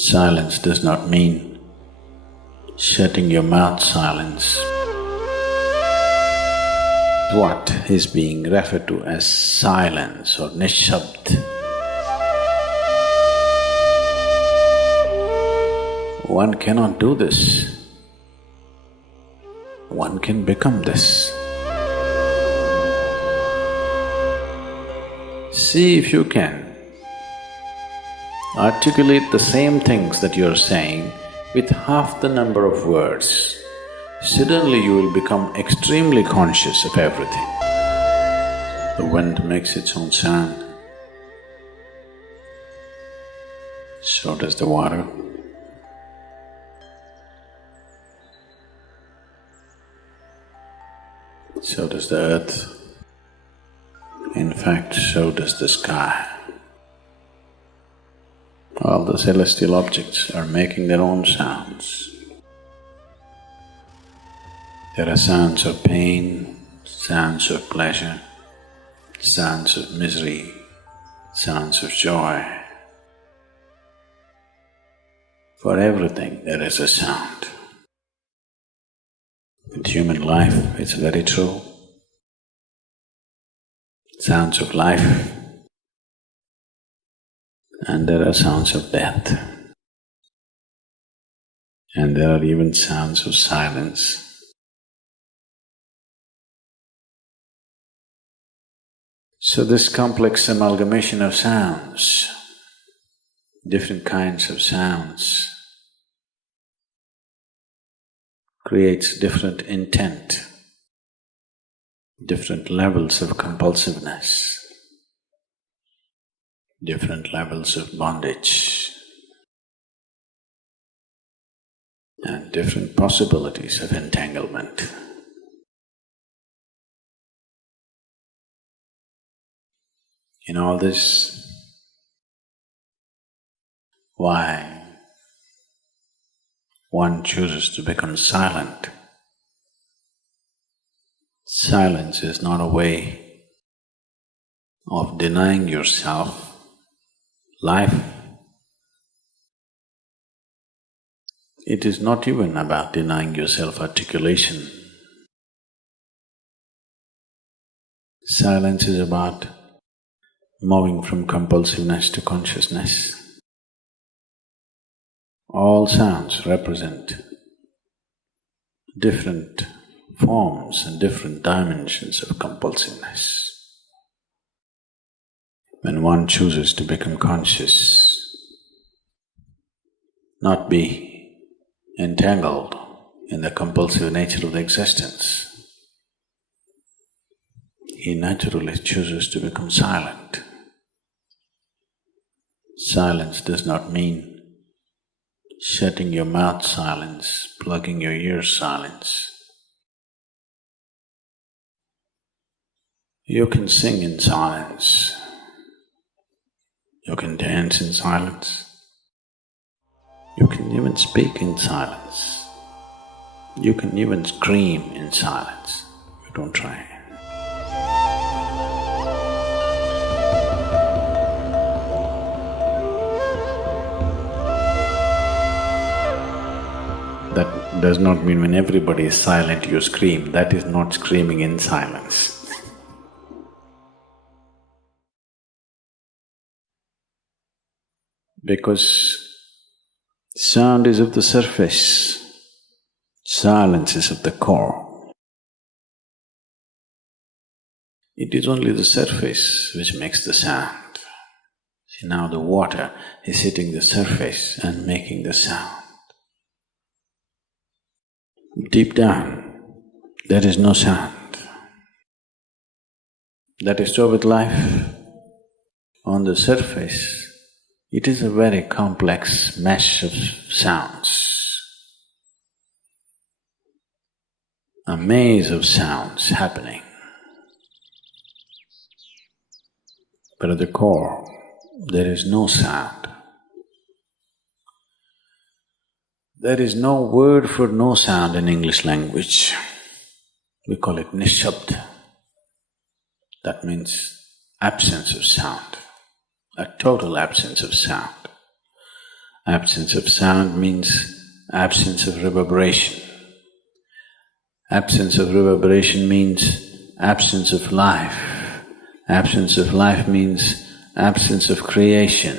Silence does not mean shutting your mouth silence. What is being referred to as silence or nishabd? One cannot do this. One can become this. See if you can articulate the same things that you're saying with half the number of words. Suddenly you will become extremely conscious of everything. The wind makes its own sound. So does the water. So does the earth. In fact, so does the sky. All the celestial objects are making their own sounds. There are sounds of pain, sounds of pleasure, sounds of misery, sounds of joy. For everything there is a sound. In human life, it's very true. Sounds of life, and there are sounds of death, and there are even sounds of silence. So this complex amalgamation of sounds, different kinds of sounds, creates different intent, different levels of compulsiveness, different levels of bondage, and different possibilities of entanglement. In all this, why one chooses to become silent? Silence is not a way of denying yourself life. It is not even about denying yourself articulation. Silence is about moving from compulsiveness to consciousness. All sounds represent different forms and different dimensions of compulsiveness. When one chooses to become conscious, not be entangled in the compulsive nature of the existence, he naturally chooses to become silent. Silence does not mean shutting your mouth silence, plugging your ears silence. You can sing in silence, you can dance in silence, you can even speak in silence, you can even scream in silence. You don't try. That does not mean when everybody is silent you scream. That is not screaming in silence. Because sound is of the surface, silence is of the core. It is only the surface which makes the sound. See, now the water is hitting the surface and making the sound. Deep down, there is no sound. That is so with life. On the surface, it is a very complex mesh of sounds, a maze of sounds happening. But at the core, there is no sound. There is no word for no sound in English language. We call it nishabd. That means absence of sound, a total absence of sound. Absence of sound means absence of reverberation. Absence of reverberation means absence of life. Absence of life means absence of creation.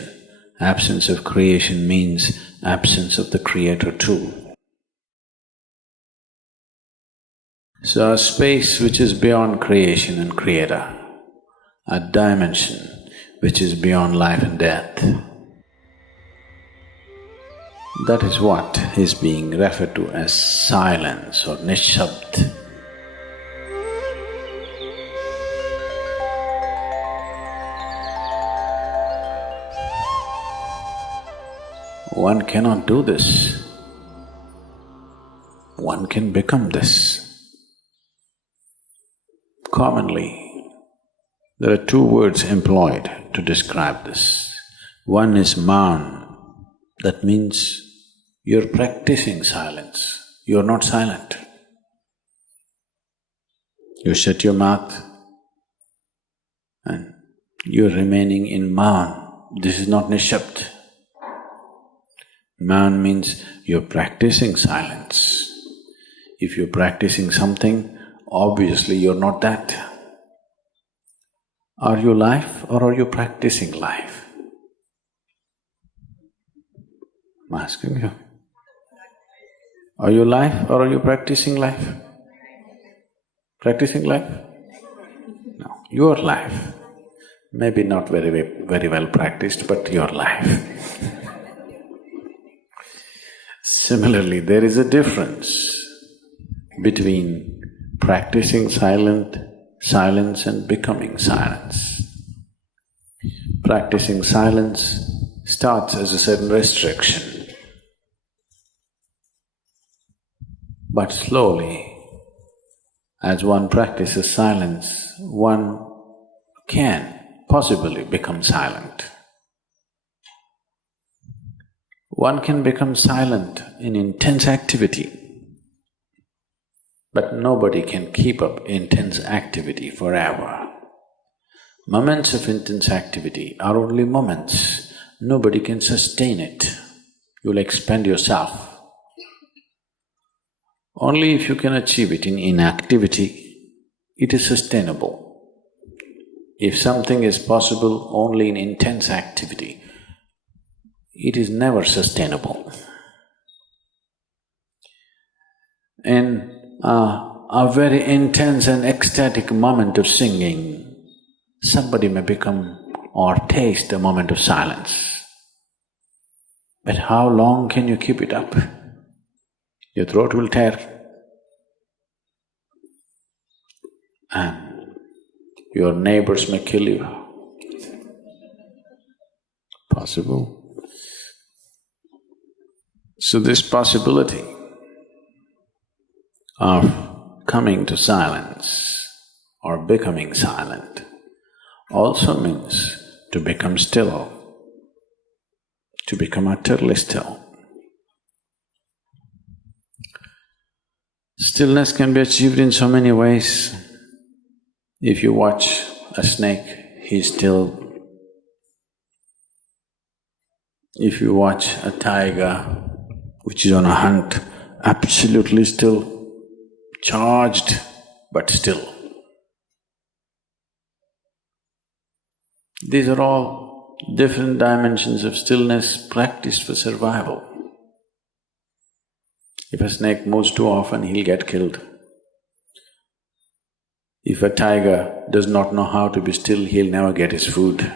Absence of creation means absence of the Creator too. So a space which is beyond creation and Creator, a dimension which is beyond life and death, that is what is being referred to as silence or nishabd. One cannot do this. One can become this. Commonly, there are two words employed to describe this. One is maun, that means you're practicing silence, you're not silent. You shut your mouth and you're remaining in maun. This is not nishabd. Maun means you're practicing silence. If you're practicing something, obviously you're not that. Are you life or are you practicing life? I'm asking you. Are you life or are you practicing life? Practicing life? No, you are life. Maybe not very well practiced, but you are life. Similarly, there is a difference between practicing silence and becoming silence. Practicing silence starts as a certain restriction, but slowly, as one practices silence, one can possibly become silent. One can become silent in intense activity, but nobody can keep up intense activity forever. Moments of intense activity are only moments, nobody can sustain it. You'll expend yourself. Only if you can achieve it in inactivity, it is sustainable. If something is possible only in intense activity, it is never sustainable. In a very intense and ecstatic moment of singing, somebody may become or taste a moment of silence. But how long can you keep it up? Your throat will tear and your neighbors may kill you. Possible. So this possibility of coming to silence or becoming silent also means to become still, to become utterly still. Stillness can be achieved in so many ways. If you watch a snake, he's still. If you watch a tiger which is on a hunt, absolutely still, charged but still. These are all different dimensions of stillness practiced for survival. If a snake moves too often, he'll get killed. If a tiger does not know how to be still, he'll never get his food.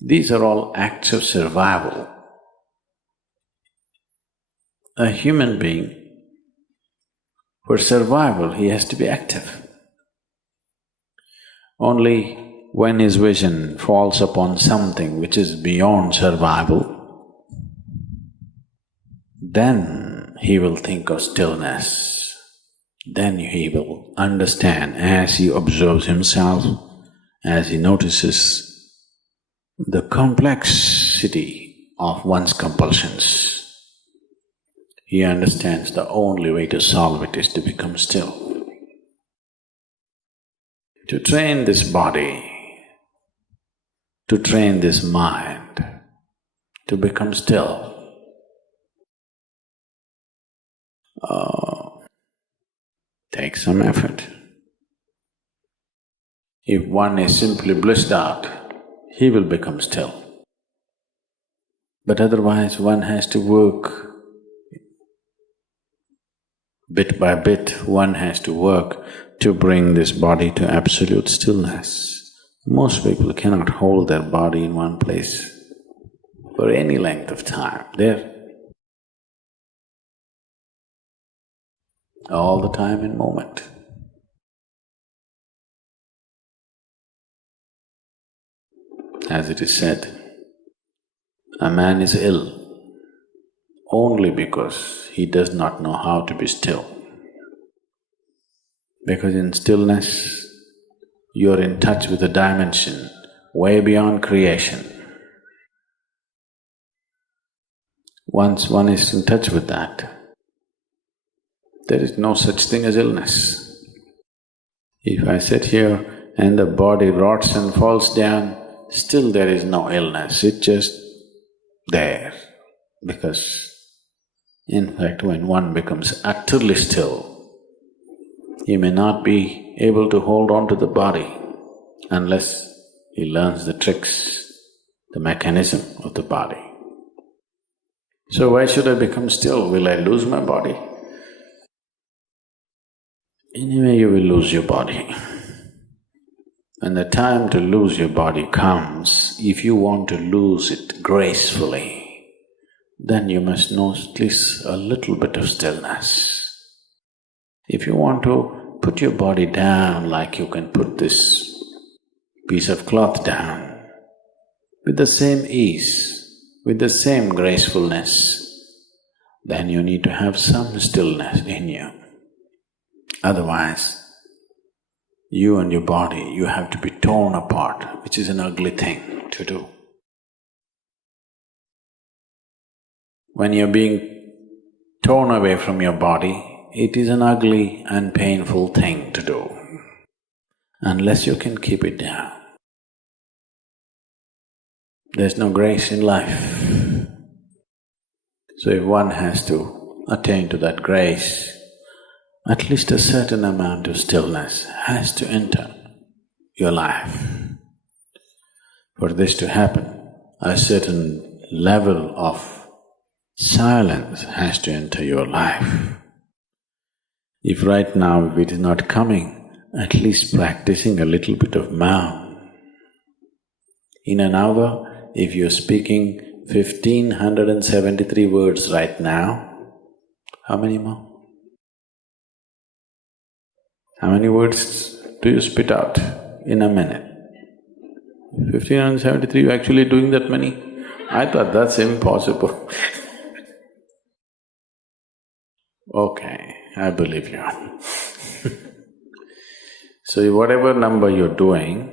These are all acts of survival. A human being, for survival, he has to be active. Only when his vision falls upon something which is beyond survival, then he will think of stillness. Then he will understand as he observes himself, as he notices the complexity of one's compulsions. He understands the only way to solve it is to become still. To train this body, to train this mind, to become still. Take some effort. If one is simply blissed out, he will become still. But otherwise, one has to work bit by bit, one has to work to bring this body to absolute stillness. Most people cannot hold their body in one place for any length of time. They're all the time in moment. As it is said, a man is ill only because he does not know how to be still. Because in stillness, you're in touch with a dimension way beyond creation. Once one is in touch with that, there is no such thing as illness. If I sit here and the body rots and falls down, still there is no illness, it's just there. Because in fact, when one becomes utterly still, he may not be able to hold on to the body unless he learns the tricks, the mechanism of the body. So why should I become still? Will I lose my body? Anyway, you will lose your body. When the time to lose your body comes, if you want to lose it gracefully, then you must know at least a little bit of stillness. If you want to put your body down like you can put this piece of cloth down, with the same ease, with the same gracefulness, then you need to have some stillness in you. Otherwise, you and your body, you have to be torn apart, which is an ugly thing to do. When you're being torn away from your body, it is an ugly and painful thing to do, unless you can keep it down. There's no grace in life. So if one has to attain to that grace, at least a certain amount of stillness has to enter your life. For this to happen, a certain level of silence has to enter your life. If right now it is not coming, at least practicing a little bit of Maum. In an hour, if you're speaking 1,573 words right now, how many more? How many words do you spit out in a minute? 1,573, you're actually doing that many? I thought that's impossible. Okay, I believe you. So whatever number you're doing,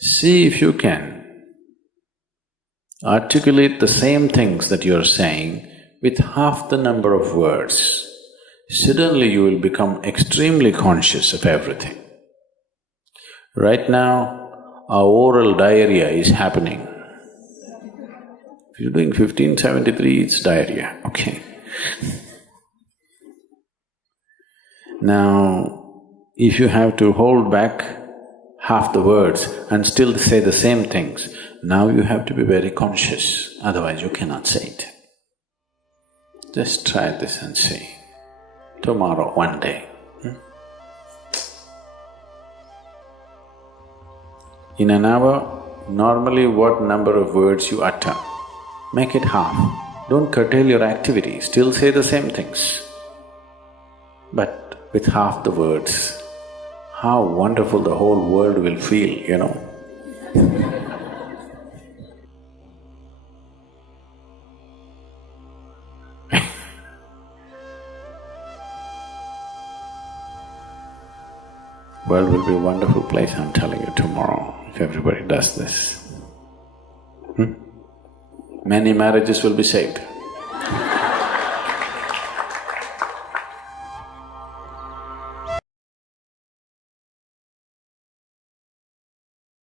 see if you can articulate the same things that you're saying with half the number of words. Suddenly you will become extremely conscious of everything. Right now, our oral diarrhea is happening. If you're doing 1573, it's diarrhea, okay. Now, if you have to hold back half the words and still say the same things, now you have to be very conscious, otherwise you cannot say it. Just try this and see. Tomorrow, one day. In an hour, normally what number of words you utter, make it half. Don't curtail your activity, still say the same things. But with half the words, how wonderful the whole world will feel, you know. World will be a wonderful place, I'm telling you, tomorrow, if everybody does this. Many marriages will be saved.